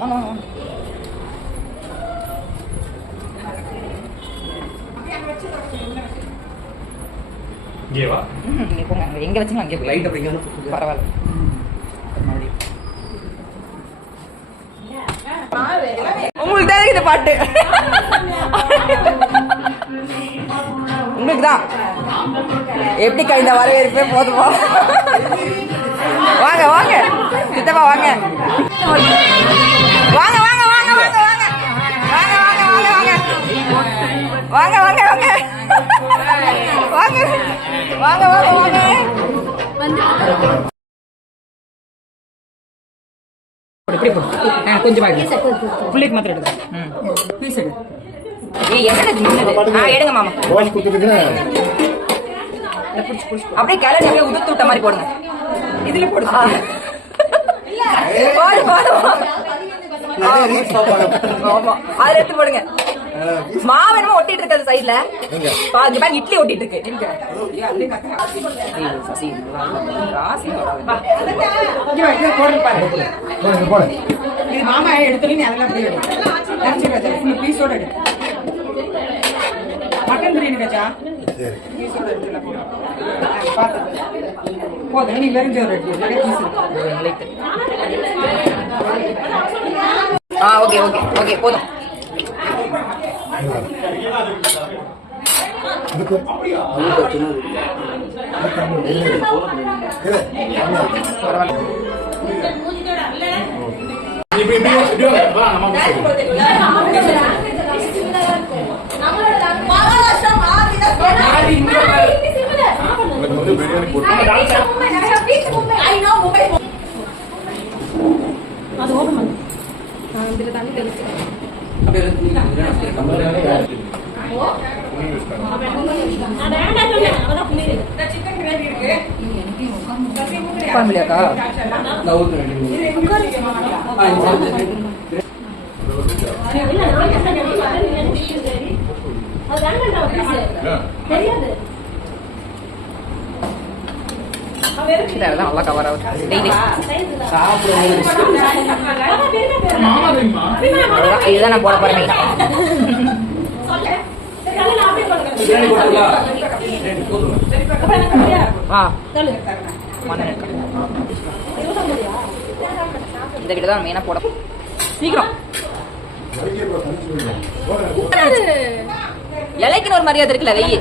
வாங்க வாங்க வாங்க. இங்கேவா? இங்கே போங்க, அங்கே எங்கே வச்சுங்க அங்கே போய் லைட் அப்படிங்க பரவாயில்ல. உங்களுக்கு தான் இந்த பாட்டு, உங்களுக்கு தான். எப்படிக்கா இந்த வரவேற்பே போதுமா? வாங்க வாங்க சித்தப்பா வாங்க வாங்க வாங்க வாங்க வாங்க வாங்க வாங்க வாங்க வாங்க வாங்க வாங்க வாங்க வாங்க வாங்க வாங்க கொஞ்சம் பிள்ளைக்கு மாத்திரம் எடுங்க. பீஸ் எடு. எடுங்க மாமா. அப்படியே கிளறி அப்படியே உதுத்து விட்ட மாதிரி போடுங்க. இதுல போடுங்க. அதுல எடுத்து போடுங்க. மாவு என்னமோ ஒட்டிட்டு இருக்காது சைட்ல. இட்லி ஒட்டிட்டு இருக்கு. இது மாமா எடுத்துட்டு அதெல்லாம் பீஸோட எடு. மட்டன் பிரியாணி வச்சா போதும். நீ வெறும் சோறு ஓகே ஓகே ஓகே போதும். குழம்புலையாக்கா நல்லா கவர் ஆகுது. இதுதான் நான் போட போறேன். இந்த கிட்ட தான் மெயினா போட. சீக்கிரம் இலைக்குன்னு ஒரு மரியாதை இருக்குல்ல. வெய்ய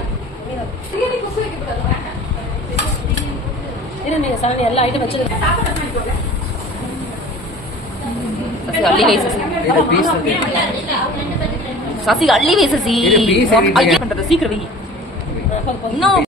எல்லா ஐட்டம் வச்சு அள்ளி வை சசி. சசி அள்ளி வை சசி. பண்றது சீக்கிரம் வை. இன்னும்